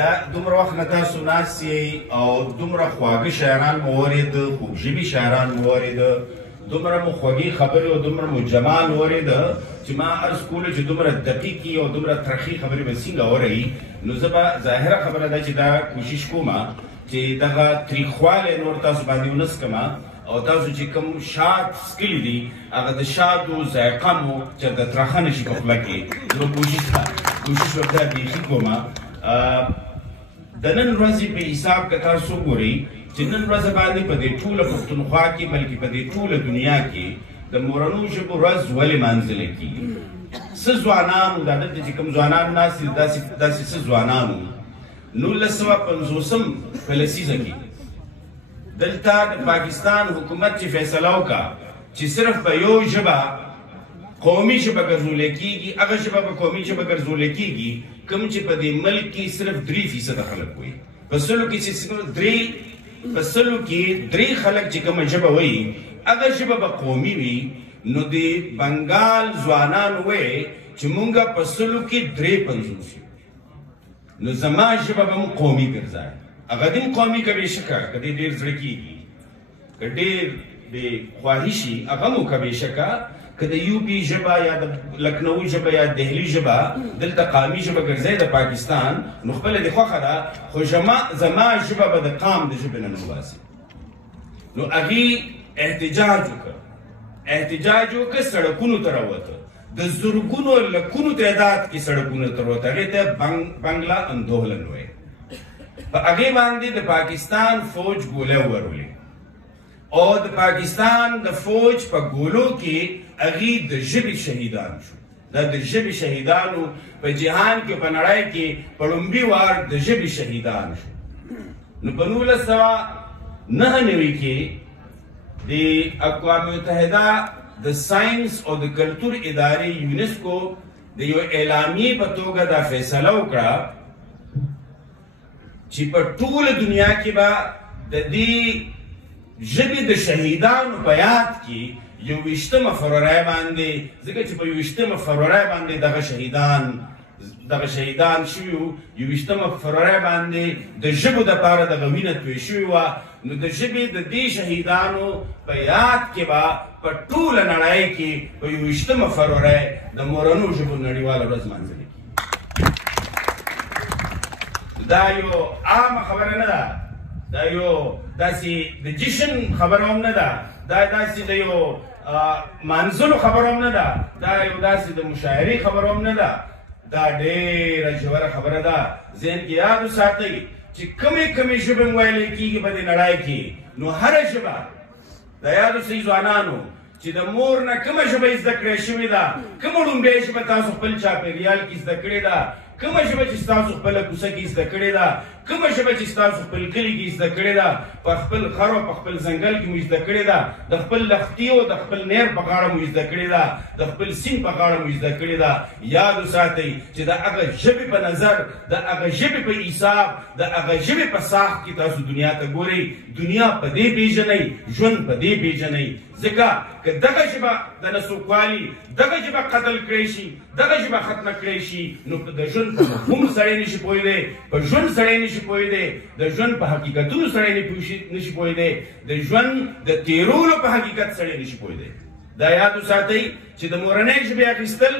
دا دومره وخت نه تاسو ناست یې او دومره خواږه شاعران مو واورېده، خوږژبي شاعران مو واورېده، دومره مو خوږې خبرې او دومره مو جمال واورېده چې ما عرض کوله چې دومره دقیقې او دومره ترخې خبرې به څنګه واورئ. نو زه به ظاهره خبره ده چې دا کوشش کوم چې دغه تریخوالی نور تاسو باندې ونه څکمه او تاسو چې کوم شات څکلي دي هغه د شاتو ذایقه مو چې د ترخه نه شي په خوله کې. زه کوشش به دا بیخي کوم. د نن ورځې په حساب که تاسو وګورئ چې نن ورځ باندې په دې ټوله پښتونخوا کې بلکې په دې ټوله دنیا کې د مورنو ژبو ورځ ولې لمانځل کېږي. څه ځوانانو دا دلته چې کوم ځوانان ناست دي داسې څه ځوانانو 1950 په لسیزه کې دلته د پاکستان حکومت چې فیصله وکړه چې صرف په یو ژبه قومي ژبه ګرځولی کېږي، هغه ژبه به قومي ژبه ګرځولی کېږي کوم چې په دې ملک کې صرف 3% خلک وایي. په سلو کې چې صرف 3 خلک چې کومه ژبه وایي هغه ژبه به قومي وي. نو د بنګال ځوانان وایي چې مونږه په سلو کې 53 یو، نو زما ژبه به مو قومي ګرځوي. هغه دې قومي که بېشکه که دې ډېر زړه کېږي که ډېر بې خواهي شي هغه مو که بېشکه که د یو پي ژبه یا د لکنوي ژبه یا دهلي ژبه دلته قامي ژبه ګرځئ د پاکستان نو خپله دې خوښه ده، خو زما ژبه به د قام د ژبې نه نه وباسي. نو هغې احتجاج وکړه سړکونو ته راووته، د زرګونو لکونو تعداد کې سړکونو ته راووته، هغې ته بنګله اندولن وایي. په هغې باندې د پاکستان فوج ګولۍ وورولې او د پاکستان د فوج په ګولو کې هغې د ژبې شهیدان شو. دا د ژبې شهیدانو په جهان کې په نړۍ کې په لومړي وار د ژبې شهیدان شو. نو په 1999 کې د اقوام متحده د ساینس او د کلتور ادارې یونسکو د یو اعلامیې په توګه دا فیصله وکړه چې په ټوله دنیا کې به د دې ژبې د شهیدانو په یاد کې 21 فروری باندې، ځکه چې په 21 فروری باندې دغه شهیدان شوي وو، 21 فروری باندې د ژبو دپاره دغه وینه توی شوې وه. نو د ژبې د دې شهیدانو په یاد کې به په ټوله نړۍ کې په 21 فروری د مورنو ژبو نړیواله ورځ لمانځل کېږي. دا یو عامه خبره نه ده، دا یو داسې د جشن خبره هم نه ده، دا داسې د یو منزلو خبره هم نه ده، دا یو داسې د مشاعرې خبره هم نه ده، دا ډېره ژوره خبره ده. ذهن کې یاد وساتئ چې کومې ژبې ویلې کېږي په دې نړۍ کې، نو هره ژبه د یاد اوسئ ځوانانو چې د مور نه کومه ژبه زده کړې شوې ده، کومه لومړۍ ژبه تاسو خپل چاپېریال کې زده کړې ده، کومه ژبه چې ستاسو خپله کوڅه کې زده کړې ده، کومه ژبه چې ستاسو خپل کلي کې زده کړې ده، په خپل خر او په خپل ځنګل کې مو زده کړې ده، د خپل لښتي او د خپل نیر په غاړه مو زده کړې ده، د خپل سیند په غاړه مو زده کړې ده. یاد وساتئ چې د هغه ژبې په نظر، د هغه ژبې په حساب، د هغه ژبې په ساخت کې تاسو دنیا ته ګورئ، دنیا په دې پېژنئ، ژوند په دې پېژنئ. ځکه که دغه ژبه د نسوکوالي، دغه ژبه قتل کړی شي، دغه ژبه ختمه کړی شي، نو د ژوند په مفهوم سړی نشي پوهېدی، په ژوند سړی نشي پوهېدی، د ژوند په حقیقتونو سړی نشي پوهېدی، د ژوند د تېرولو په حقیقت سړی نشي پوهېدی. دا یاد وساتئ چې د مورنۍ ژبې اخیستل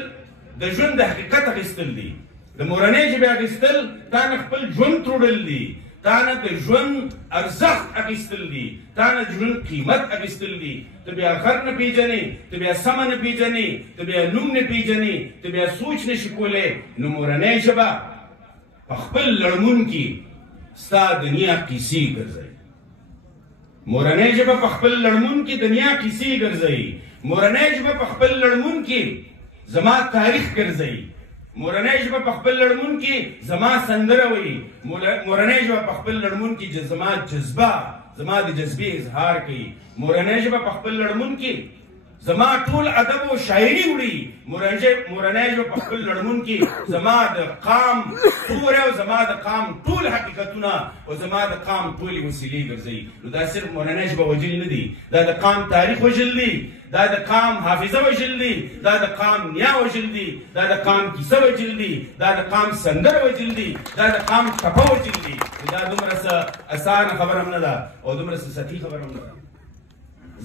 د ژوند د حقیقت اخیستل دي. د مورنۍ ژبې اخیستل تا نه خپل ژوند تروړل دي، تا نه د ژوند ارزښت اخیستل دي، تا نه د ژوند قیمت اخیستل دي. ته بیا غر نه پېژنې، ته بیا سمه نه پېژنې، ته بیا نوم نه پېژنې، ته بیا سوچ نشي کولی. نو مورنۍ ژبه په خپل لړمون کې ستا دنیا کیسې ګرځوي. مورنۍ ژبه په خپل لړمون کې دنیا کیسې ګرځوي. مورنۍ ژبه په خپل لړمون کې زما تاریخ ګرځوي. مورنۍ ژبه په خپل لړمون کې زما سندره وایي. مورنۍ ژبه په خپل لړمون کې زما جذبه، زما د جذبې اظهار کوي. مورنۍ ژبه په خپل لړمون کې زما ټول ادب او شاعري وړي. مورنۍ ژبه په خپل لړمون کې زما د قام توره او زما د قام ټول حقیقتونه او زما د قام ټولې وسیلې ګرځوي. نو دا صرف مورنۍ ژبه وجل نه دي، دا د قام تاریخ وجل دي، دا د قام حافظه وژل دي، دا د قام نیا وژل دي، دا د قام کیسه وژل دي، دا د قام سندره وژل دي، دا د قام ټپه وژل دي. دا دومره څه اسانه خبره هم نه ده او دومره څه سطحي خبره هم نه ده.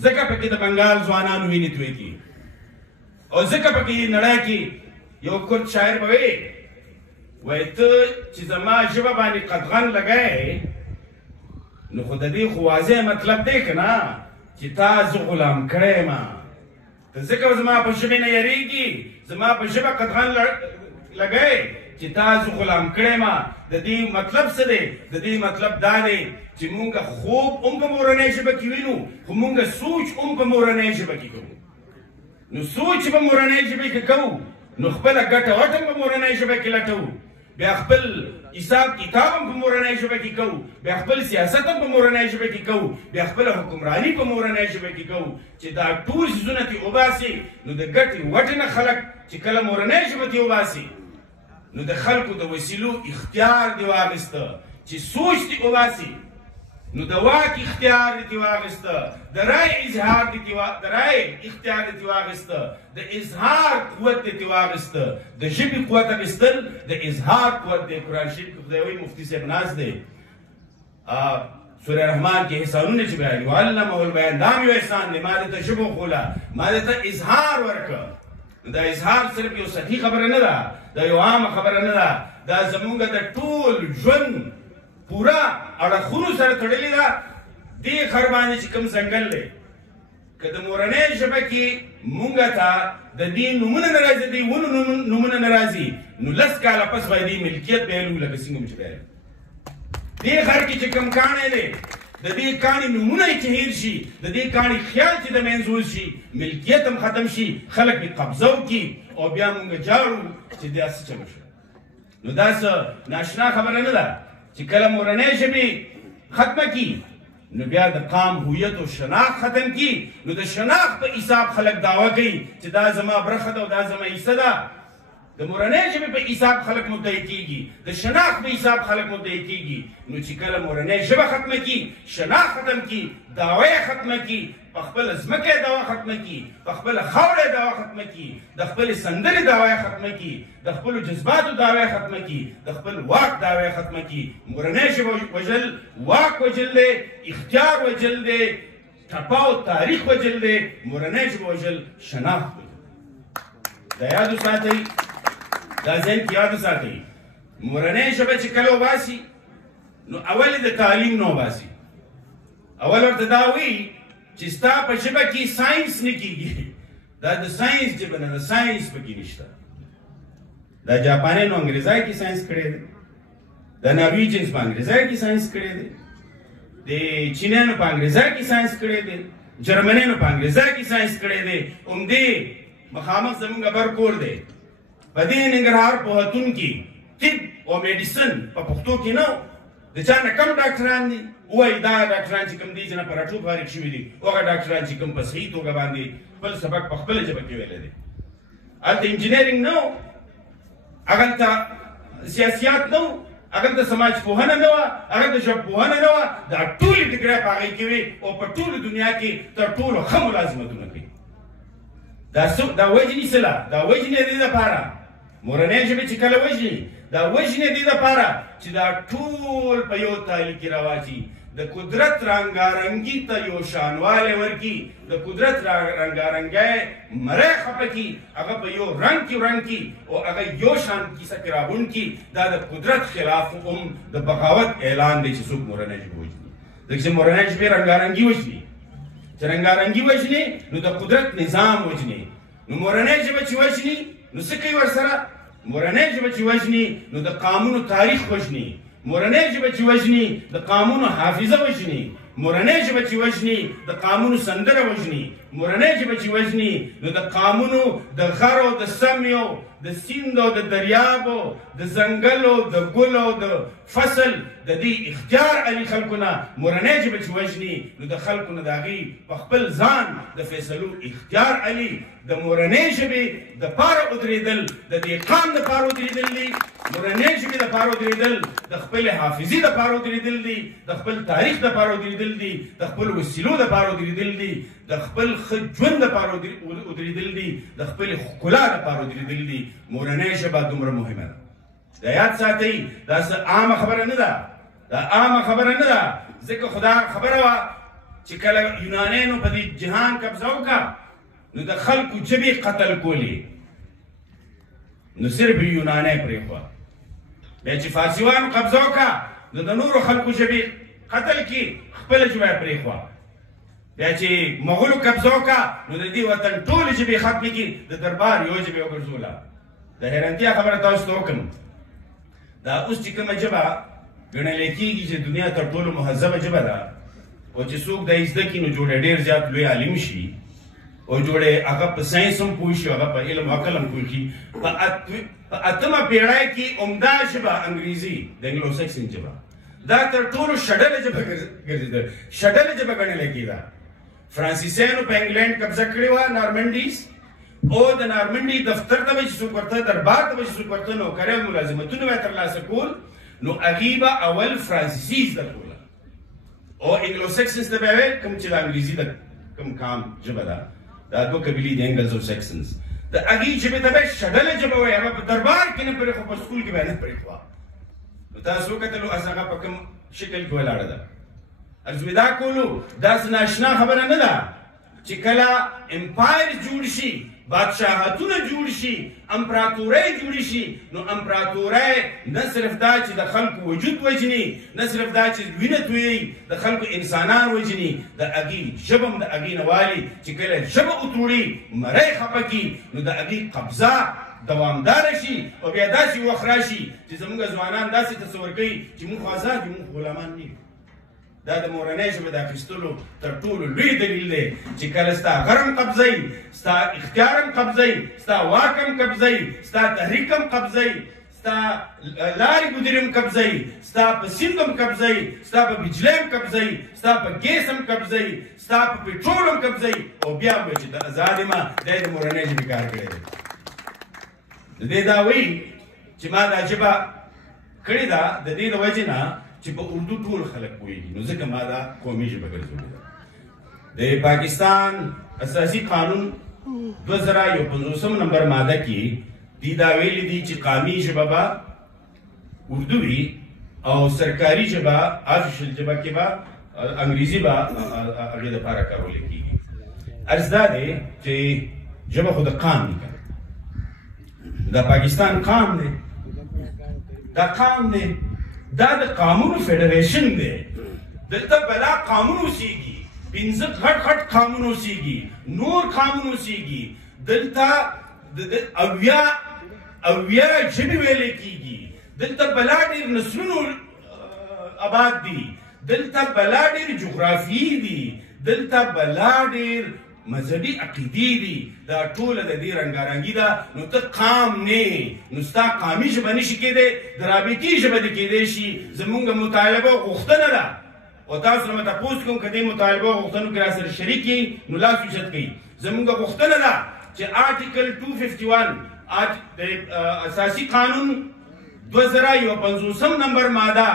ځکه پکې د بنګال ځوانانو وینې توی کړي او ځکه پکې نړۍ کې یو کورد شاعر به وایي ته چې زما ژبه باندې قدغن لګی نو خو د دې خو واضح مطلب دی که نه چې تا زه غلام کړی یم. ته ځکه زما په ژبې نه یېرېږي، زما په ژبه قدغن لګی چې تا زه غلام کړی یم. د دې مطلب څه دی؟ د دې مطلب دا دی چې مونږ خوب هم په مورنۍ ژبه کې وینو، خو مونږ سوچ هم په مورنۍ ژبه کې کوو. نو سوچ په مورنۍ ژبه کې کوو نو خپله ګټه وټه هم په مورنۍ ژبه کې لټوو، بیا خپل حساب کتاب هم په مورنۍ ژبه کې کوو، بیا خپل سیاست هم په مورنۍ ژبه کې کوو، بیا خپله حکمراني په مورنۍ ژبه کې کوو. چې دا ټول څیزونه ترې وباسي نو د ګټې وټې نه خلک چې کله مورنۍ ژبه ترې وباسي نو د خلکو د وسیلو اختیار دې واخیسته، چې سوچ دې وباسي نو د واک اختیار دې واخیسته، د رای اظهار دې د رای اختیار دې واخیسته، د اظهار قوت دې واخیسته، د ژبې قوت اخیستل د اظهار قوت دی. قرآن شریف کې خدای وایي مفتي صاحب ناست دی سوره رحمان کې احسانونه چې بیان وعلمه البیان، دا یو احسان دی، ما درته ژبه وښوله، ما درته اظهار ورکړه. دا اظهار صرف یو سطحي خبره نه ده، دا یو عامه خبره نه ده، دا زمونږ د ټول ژوند پورا اړخونو سره تړلې ده. دې خر باندې چې کوم ځنګل دی که د مورنۍ ژبه کې مونږ ته د دې نومونه نه راځي، دې ونو نومونه نه راځي، نو 10 کاله پس به دې ملکیت بیلو لکه څنګه مو چې بیل. دې خر کې چې کوم کاڼی دی د دې کاڼي نومونه چې هیر شي، د دې کاڼي خیال چې د منځ شي، ملکیت هم ختم شي، خلک یې قبضه وکړي او بیا مونږ جاړو چې دا څه چلو شو. نو دا څه ناشنا خبره نه ده چې کله مورنۍ ژبې ختمه کي نو بیا د قام هویت او شناخت ختم کی، نو د شناخت په حساب خلک دعوه کوي چې دا زما برخه ده او دا زما حصه ده. د مورنۍ ژبې په حساب خلک مدعي کیږي، د شناخت په حساب خلک مدعي کیږي. نو چې کله مورنۍ ژبه ختمه کی، شناخت ختم کی، دعوه یې ختمه کی، په خپله ځمکه یې دعوه ختمه کی، په خپله خاوره یې دعوه ختمه کی، د خپلې سندرې دعوه یې ختمه کی، د خپلو جذباتو دعوه یې ختمه کی، د خپل واک دعوه یې ختمه کی. مورنۍ ژبه وژل واک وژل دی، اختیار وژل دی، ټپه او تاریخ وژل دی. مورنۍ ژبه وژل شناخت وژل. دا یاد وساتئ، دا ذهن کې یاد وساتئ. مورنۍ ژبه چې کله وباسي نو اول یې د تعلیم نه وباسي، اول ورته دا وایي چې ستا په ژبه کې ساینس نه کېږي، دا د ساینس ژبه نه ده، ساینس پکې نشته. دا جاپانیانو انګریزۍ کې ساینس کړی دی، د نارویجنز په انګریزۍ کې ساینس کړی دی، د چینیانو په انګریزۍ کې ساینس کړی دی، جرمنیانو په انګریزۍ کې ساینس کړی دی. عمدې مخامخ زموږ بر کور دی، په دې ننګرهار پوهنتون کې طب او میډیسن په پښتو کې نه د چا نه کم ډاکټران دي، وایي دا ډاکټران چې کوم دي چې نه په راټو فارغ شوي دي، هغه ډاکټران چې کوم په صحیح توګه باندې خپل سبق په خپله ژبه کې ویلی دی. هلته انجینرینګ نه و، هغلته سیاسیات نه و، هغلته سماج پوهنه نه وه، هغلته ژبپوهنه نه وه. دا ټولې ډګرۍ په هغې کې وې او په ټولو دنیا کې تر ټولو ښه ملازمتونه کوي. دا وجنې څه ده؟ دا وجنې دې دپاره مورنۍ ژبې چې کله وژني، دا وژنې دې دپاره چې دا ټول په یو تالي کې راواچي، د قدرت رنګارنګي ته یو شانوالی ورکي، د قدرت رنګارنګۍ مری خفه کي، هغه په یو رنګ کې او هغه یو شان کیسه کې راغونډ کي. دا د قدرت خلاف هم د بغاوت اعلان دی چې څوک مورنۍ ژبه وژني. ځکه چې مورنۍ ژبې رنګارنګي وژني، چې رنګارنګي وژني نو د قدرت نظام وژني. نو مورنۍ ژبه چې وژني نو څه کوي ورسره؟ مورنۍ ژبه چې وژني نو د قامونو تاریخ وژني، مورنۍ ژبه چې وژني د قامونو حافظه وژني، مورنۍ ژبه چې وژني د قامونو سندره وژني، مورنۍ ژبه چې وژني نو د قامونو د غرو د سمیو د سیند او د دریابو د ځنګلو د ګلو د فصل د دې اختیار علي خلکو نه. مورنۍ ژبه چې وژني نو د خلکو نه د هغې په خپل ځان د فیصلو اختیار علي. د مورنۍ ژبې دپاره ودرېدل د دې قام دپاره ودرېدل دي مورنۍ ژبې دپاره ودرېدل د خپلې حافظې دپاره ودرېدل دي، د خپل تاریخ دپاره ودرېدل دي، د خپل وسیلو دپاره ودرېدل دي، د خپل ښه ژوند دپاره ودرېدل دي، د خپلې ښکلا دپاره ودرېدل دي. مورنۍ ژبه دومره مهمه ده. دا یاد ساتئ، دا څه عامه خبره نه ده، دا عامه خبره نه ده. ځکه خو دا خبره وه چې کله یونانیانو په دې جهان قبضه وکړه نو د خلکو ژبې قتل کولې، نو صرف یونانۍ پرېښوه. بیا چې فارسیوانو قبضه وکړه نو د نورو خلکو ژبې قتل کړي، خپله ژبه یې پرېښوه. بیا چې مغولو قبضه وکړه نو د دې وطن ټولې ژبې ختمې کړي، د دربار یو ژبه یې وګرځوله. د حیرانتیا خبره تاسو ته وکړم، دا اوس چې کومه ژبه ګڼلی کېږي چې دنیا تر ټولو مهذبه ژبه ده، او چې څوک دا یې زده کړي نو جوړی ډېر زیات لوی عالم شي، او جوړی هغه په ساینس هم پوه شي، هغه په علم او عقل هم پوه شي. په اتمه پېړۍ کې عمده ژبه انګریزي د انګلو سیکسن ژبه دا تر ټولو شډله ژبه ګرځېده، شډله ژبه ګڼله کېده. فرانسیسیانو په انګلینډ قبضه کړې وه، نارمنډیز، او د نارمنډي دفتر ته به چې څوک ورته، دربار ته به چې څوک ورته نوکرۍ او ملازمتونه به یې ترلاسه کول، نو هغې به اول فرانسیسي زده کوله، او انګلو سیکسنز ته به یې ویل کوم چې د انګریزي د کوم کام ژبه ده، دا دوه قبیلې دي انګلز او سیکسنز، د هغې ژبې ته به یې شډله ژبه وایي. هغه په دربار کې نه پرېښوه، په سکول کې به یې نه پرېښوه. نو تاسو وکتلو اوس هغه په کوم شکل کې ولاړه ده. ارزو دا کولو داسې ناشنا خبره نه ده چې کله امپایر جوړ شي، بادشاهتونه جوړ شي، امپراتورۍ جوړې شي، نو امپراتورۍ نه صرف دا چې د خلکو وجود وژني، نه صرف دا چې وینه تویوي، د خلکو انسانان وژني، د هغې ژبه هم د هغې نه والي چې کله ژبه وتوړي، مرۍ خفه کړي، نو د هغې قبضه دوامداره شي، او بیا داسې وخت راشي چې زموږ ځوانان داسې تصور کوي چې موږ آزاد یو، موږ غلامان نه یو. دا د مورنۍ ژبې د اخیستلو تر ټولو لوی دلیل دی چې کله ستا غرم قبضوي، ستا اختیار هم قبضوي، ستا واک هم قبضوي، ستا تحریک هم قبضوي، ستا لارې ګودرې هم قبضوي، ستا په سیند هم قبضوي، ستا په بجلۍ هم قبضوي، ستا په ګیس هم قبضوي، ستا په پټرول هم قبضوي، او بیا به چې ته ازاد یم، دی د مورنۍ ژبې کار کړی دی. د دې دا وایي چې ما دا ژبه کړې ده د دې د وجې نه چې په اردو ټول خلک پوهېږي، نو ځکه ما دا قومي ژبه ګرځولې ده. د پاکستان اساسي قانون 2051 نمبر ماده کې دی دا ویلي دي چې قومي ژبه به اردو وي، او سرکاري ژبه افیشل ژبه کې به انګریزي به هغې دپاره کارول کېږي. عرض دا دی چې ژبه خو د قام دی، دا پاکستان قام دی، دا قام دی، دا د قامونو فیډریشن دی. دلته بلا قامون اوسېږي، 15 غټ غټ قامون اوسېږي، نور قامون اوسېږي، دلته 80 ژبې ویلې کېږي، دلته بلا ډېر نسلونو آباد دي، دلته بلا ډېر جغرافیې دي، دلته بلا ډېر مذهبي عقیدې دي، دا ټوله د دې رنګارنګي ده. نو ته قام نه، نو ستا قامي ژبه نشي کېدی، د رابطې ژبه دې کېدی شي. زمونږ مطالبه غوښتنه ده، او تاسو نه مې تپوس کوم که دې مطالبه غوښتنو کې راسره شریک یئ نو لاس اوچت کړئ. زمونږ غوښتنه ده چې آرټیکل 251 د اساسي قانون 2051 نمبر ماده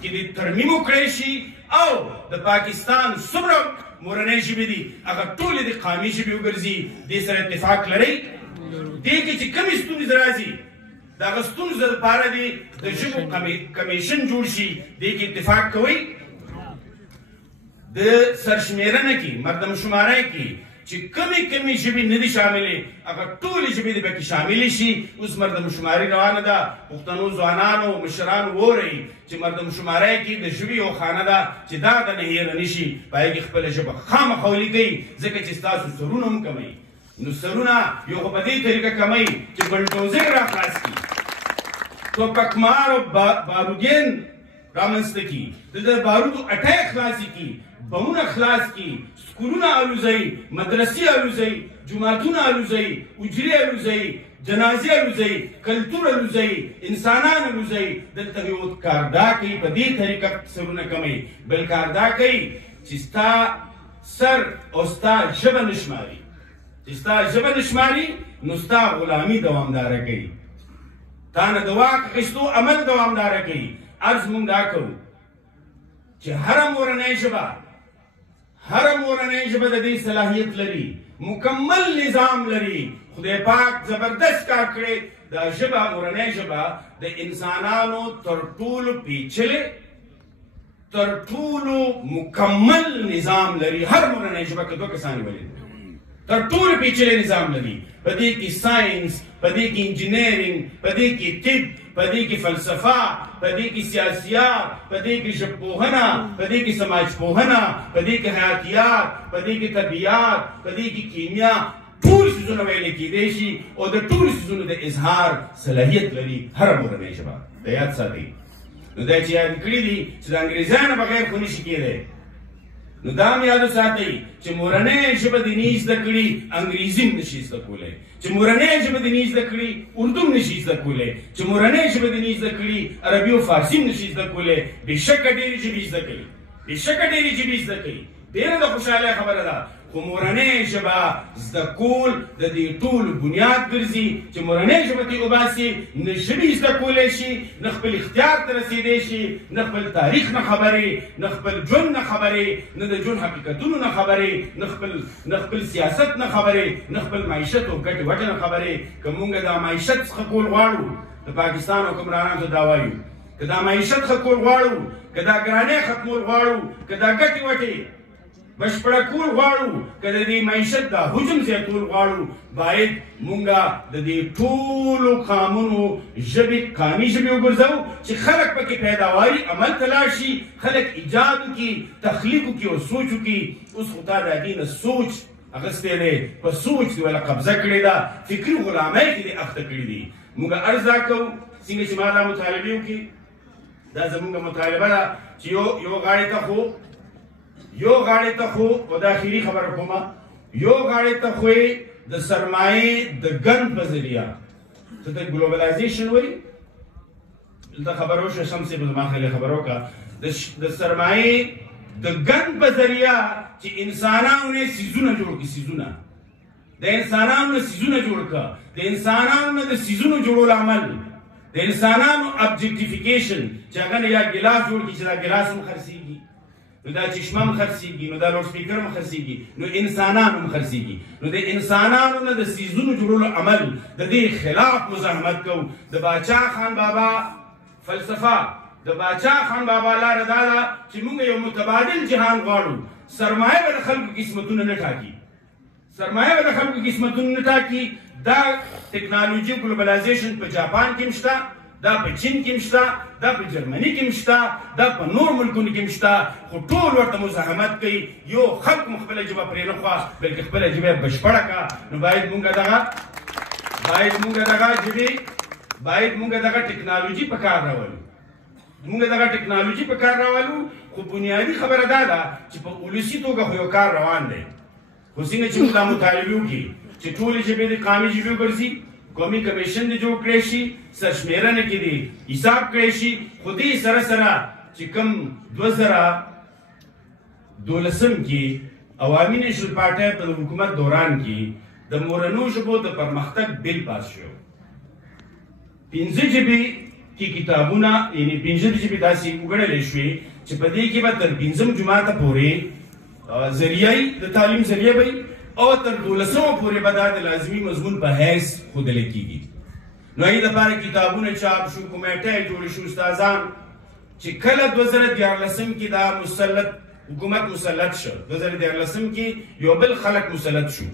کې دې ترمیم وکړی شي، او د پاکستان څومره مورنۍ ژبې دي هغه ټولې د قامي ژبې وګرځي. دې سره اتفاق لرئ؟ دې کې چې کومې ستونزې راځي د هغه ستونزو دپاره دې د ژبو کمیشن جوړ شي، دې کې اتفاق کوئ. د سرشمېرنه کې مردم شمارۍ کې چې کومې ژبې نه دي شاملې هغه ټولې ژبې دې پکې شاملې شي. اوس مردم شماري روانه ده، پښتنو ځوانانو مشرانو وورئ چې مردم شمارۍ کې د ژبې یو خانه ده چې دا د نه هېره نه شي، په هغې کې خپله ژبه خامخا ولیکئ، ځکه چې ستاسو سرونه هم کموي. نو سرونه یو خو په دې طریقه کموي چې بلډوزر را خلاص کړي، ټوپکمار او بارودین رامنځته کړي، د بارودو اټۍ خلاصې کړي، بمونه خلاص کړي، سکولونه الوزئ، مدرسې الوزئ، جوماتونه الوزئ، حجرې الوزئ، جنازې الوزئ، کلتور الوزئ، انسانان الوزئ. دلته یو کار دا کوي، په دې طریقه سرونه کموي. بل کار دا کوي چې ستا سر او ستا ژبه نه شماري، چې ستا ژبه نه شماري نو ستا غلامي دوامداره کوي. تا نه د واک اخیستو عمل دوامداره کوي. عرض مونږ دا کوو چې هره مورنۍ ژبه د دې صلاحیت لري، مکمل نظام لري. خدای پاک زبردست کار کړی. دا ژبه مورنۍ ژبه د انسانانو تر ټولو پیچلې، تر ټولو مکمل نظام لري. هر مورنۍ ژبه که 2 کسان ولري تر ټولو پیچلې نظام لري. په دې کې ساينس، په دې کې انجینیرینګ، په دې کې طب، په دې کې فلسفه، په دې کې سیاسيات، په دې کې ژبپوهنه، په دې کې سماجپوهنه، په دې کې حیاتیات، په دې کې طبیعت، په دې کې کیمیا. ټول څیزونه ویل کېدای شي او د ټول څیزونو د اظهار صلاحیت لري هر مورنۍ ژبه. د یاد ساتئ. نو دا چې یاد کړي دي چې د انګریزانو بغیر خو نشي کېدی. نو دا هم یاد ساتئ چې مورنۍ ژبه دې نه زده کړي انګریزي هم نشي زده کولی، چې مورنۍ ژبه دې نه زده کړي اردو هم نشي زده کولی، چې مورنۍ ژبه دې نه زده کړي عربي او فارسي هم نشي زده کولی. بېشکه ډېرې ژبې زده کوي، بېشکه ډېرې ژبې زده کوي. ډېره د خوشحالۍ خبره ده. خو مورنۍ ژبه زده کول د دې ټولو بنیاد ګرځي چې مورنۍ ژبه دې وباسي، نه ژبې زده کولی شي، نه خپل اختیار ته رسېدی شي، نه خپل تاریخ نه خبرې، نه خپل ژوند نه خبرې، نه د ژوند حقیقتونو نه خبرې، نه خپل سیاست نه خبرې، نه خپل معیشت او ګټې وټې نه خبرې. که موږ دا معیشت څخه کول غواړو، د پاکستان حکمرانانو ته دا وایو، که دا معیشت ښه کول غواړو، که دا ګرانۍ ختمول غواړو، که دا ګټې وټې بشپړه کول غواړو، که د دې معیشت دا حجم زیاتول غواړو، باید مونږه د دې ټولو قامونو ژبې قامي ژبې وګرځو چې خلک پکې پیداواري عمل ته لاړ شي، خلک ایجاد وکړي، تخلیق وکړي او سوچ وکړي. اوس خو تا د هغې نه سوچ اخیستی دی، په سوچ دې وله قبضه کړې ده، فکري غلامۍ کې دې اخته کړي دي. مونږ عرض دا کوو څنګه چې ما دا مطالبې وکړي، دا زمونږ مطالبه ده چې یو غاړې ته خو او د اخري خبره کومه، یو غاړې ته خو د سرمایې د ګند په ذریعه ته د ګلوبلایزیشن وایي. دلته خبره وشوه، شمس صاحب زما خیال خبره وکړه، د سرمایې د ګند په ذریعه چې انسانانو نه څیزونه جوړ کړي، څیزونه د انسانانو نه څیزونه جوړ کړه، د انسانانو نه د څیزونو جوړولو عمل، د انسانانو ابجکټیفیکیشن چې هغه نه یا ګیلاس جوړ کړي چې دا ګیلاس هم خرڅېږي، نو دا چشمه هم خرڅېږي، نو دا لوډ سپیکر هم خرڅېږي، نو انسانان هم خرڅېږي. نو د انسانانو نه د څیزونو جوړولو عمل د دې خلاف مزاحمت کوو. د باچا خان بابا فلسفه، د باچا خان بابا لاره دا ده چې موږ یو متبادل جهان غواړو. سرمایه به د خلکو قسمتونه نه ټاکي، سرمایه به د خلکو قسمتونه نه ټاکي. دا ټکنالوژي ګلوبلایزیشن په جاپان کې هم شته، دا په چین کې هم شته، دا په جرمني کې هم شته، دا په نور ملکونو کې هم شته. خو ټول ورته مزاحمت کوي. یو خلک مو خپله ژبه پرې نه خوا، بلکې خپله ژبه یې بشپړه کړه. نو باید مونږ دغه ټکنالوژي په کار راولو، مونږ دغه ټکنالوژي په کار راولو. خو بنیادي خبره دا ده چې په ولسي توګه خو یو کار روان دی. خو څنګه چې موږ دا مطالبې وکړي چې ټولې ژبې د قامي ژبې وګرځي، قومي کمیشن دې جوړ کړی شي، سرشمېرنه کې دې حساب کړی شي. خو دې سره سره چې کوم 2012 کې عوامي نیشنل پارټۍ په حکومت دوران کې د مورنو ژبو د پرمختګ بل پاس شو. 5 ژبې کې کتابونه، یعنې 5 ژبې داسې وګڼلې شوې چې په دې کې به تر 5م جماعته پورې ذریعه د تعلیم ذریعه وي او تر 12مه پورې به دا د لازمي مضمون په حیث ښودل کېږي. نو هغې دپاره کتابونه چاپ شو، کمیټه یې جوړې شو، استادان چې کله 2013 کې دا حکومت مسلط شو، 2013 کې یو بل خلک مسلط شو،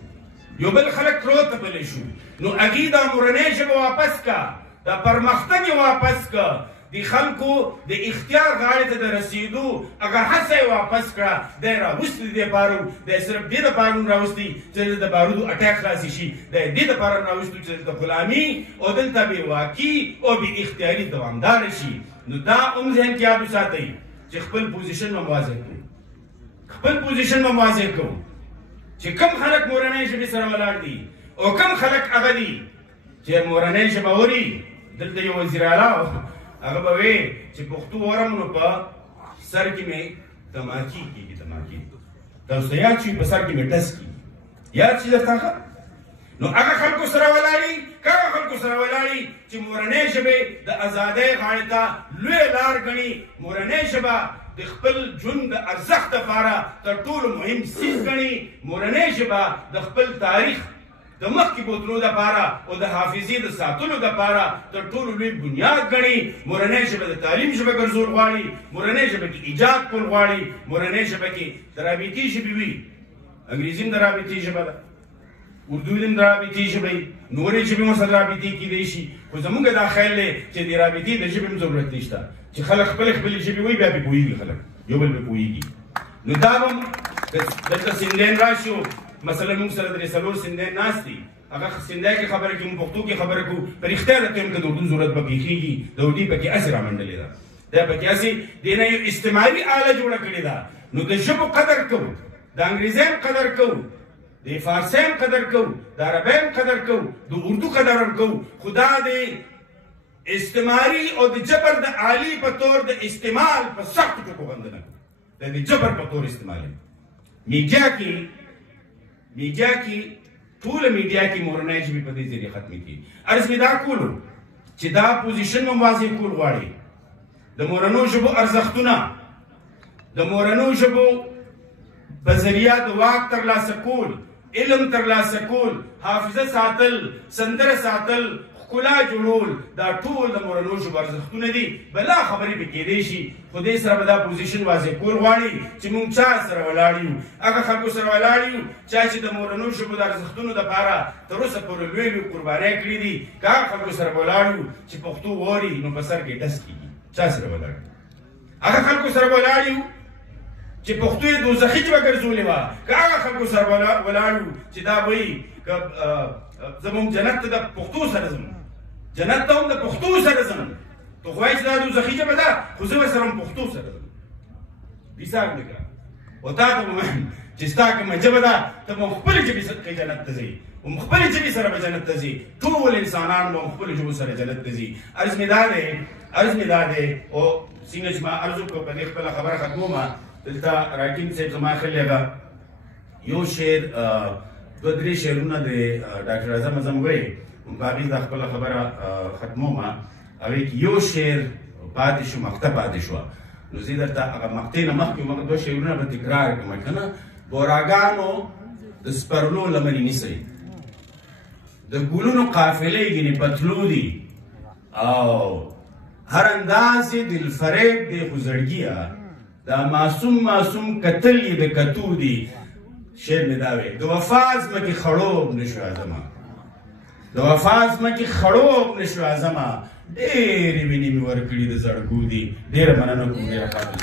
یو بل خلک پروت پلی شو. نو هغې دا مورنۍ ژبه واپس کا، دا پرمختګ یې واپس کا، د خلکو د اختیار غاړې ته د رسېدو هغه هڅه یې واپس کړه. دی راوستي د دې دپاره دی صرف دې دپاره هم راوستي چې د بارودو اټیک خلاصې شي، دی دې دپاره هم راوستي چې د غلامي او دلته بېواکي او بې اختیاري دوامداره شي. نو دا هم ذهن کې یاد وساتئ چې خپل پوزیشن به واضح کړو، خپل پوزیشن به واضح کړو چې کوم خلک مورنۍ ژبې سره ولاړ دي او کوم خلک هغه دي چې مورنۍ ژبه اوري. دلته یو وزیر اعلی هغه به وی چې پښتو اورم نو په سر کې مې دماغي کېږي، دماغي تاسو یاد شي په سر کې مې ټس کېږي، یاد شي درته. نو هغه خلکو سره ولاړي، که هغه خلکو خلکو سره ولاړي چې مورنۍ ژبې د ازادۍ غاړې ته لوی لار ګڼي. مورنۍ ژبه د خپل ژوند د ارزښت لپاره تر ټولو مهم څیز ګڼي. مورنۍ ژبه د خپل تاریخ د مخکې بوتلو دپاره او د حافظې د ساتلو دپاره تر ټولو لوی بنیاد ګڼي. مورنۍ ژبه د تعلیم ژبه ګرځول غواړي. مورنۍ ژبه کې ایجاد کول غواړي. مورنۍ ژبه کې د رابطې ژبې وي. انګریزي هم د رابطې ژبه ده، اردو هم د رابطې ژبه وي، نورې ژبې هم ورسره رابطې کیدی شي. خو زمونږ دا خیال دی چې د رابطې د ژبې هم ضرورت نشته، چې خلک خپلې ژبې وایي بیا پرې پوهېږي، خلک یو بل پرې پوهېږي. نو دا به هم دلته سیندیان راشي، مثلا موږ سره درې څلور سیندیان ناست دي، هغه سیندی کې خبره کوي، موږ پښتو کې خبره کوو. په رښتیا درته وایم که د اردو ضرورت به پېښېږي. د اردو پکې هسې رامنډلې ده، دا پکې هسې دې نه یو اجتماعي آله جوړه کړې ده. نو د ژبو قدر کوو، د انګریزي هم قدر کوو، د فارسي هم قدر کوو، د عربي هم قدر کوو، د اردو قدر هم کوو. خو دا د استعماري او د جبر د عالي په طور د استعمال په سختو ټکو باندې نه کوو، د جبر په طور استعمالوي. میډیا کې ټوله میډیا کې مورنۍ ژبې په دې ذریعې ختمې کېږي. عرض مې دا کولو چې دا پوزیشن مو واضح کول غواړي. د مورنو ژبو ارزښتونه، د مورنو ژبو په ذریعه د واک ترلاسه کول، علم ترلاسه کول، حافظه ساتل، سندره ساتل، ښکلا جوړول، دا ټول د مورنو ژبو ارزښتونه دي. بلا خبرې پې کېدی شي، خو دې سره به دا پوزیشن واضح کول غواړي چې موږ چا سره ولاړ یو. هغه خلکو سره ولاړ یو چا چې د مورنو ژبو د ارزښتونو دپاره تر اوسه پورې لوی لوی قربانۍ کړي دي. که هغه خلکو سره ولاړ یو چې پښتو واوري نو په سر کې ډس کېږي. چا سره ولاړ یو؟ هغه خلکو سره ولاړ یو چې پښتو یې دوزخي ژبه ګرځولې وه. که هغه خلکو سره ولاړ یو چې دا وایي که زموږ جنت ته د پښتو سره ځم، جنت ته هم د پښتو سره ځم، تو خو وایي چې دا دوزخي ژبه ده، خو زه ورسره هم پښتو سره ځم. حساب نه کړه. او تا ته ووایم چې ستا کومه ژبه ده، ته به خپلې ژبې کې جنت ته ځې، خپلې ژبې سره به جنت ته ځې. ټول انسانان به خپلو ژبو سره جنت ته ځي. عرض مې دا دی او څنګه چې ما عرض وکړو په دې خپله خبره ختمومه. دلته راکیم صاحب زما ښه لږه یو شعر، دوه درې شعرونه د ډاکټر اعظم اعظم وایي، په هغې دا خپله خبره ختمومه. هغې کې یو شعر پاتې شو، مقطع پاتې شوه. نو زه درته هغه مقطع نه مخکې مګر دوه شعرونه به تکرار کړم که نه. بوراګانو د سپرلو لمنې نیسئ، د ګلونو قافلې ګینې پتلو دي، او هر انداز یې دلفریب دی خو زړګیه، دا معصوم کتل یې د کتو دي. شعر مې دا وی، د وفا ځمکې خړوب نه شو اعظمه، د وفا ځمکې خړوب نه شو اعظمه، ډېرې وینې مې ورکړي د زړګو دي. ډېره مننه کوم، ډېره قابل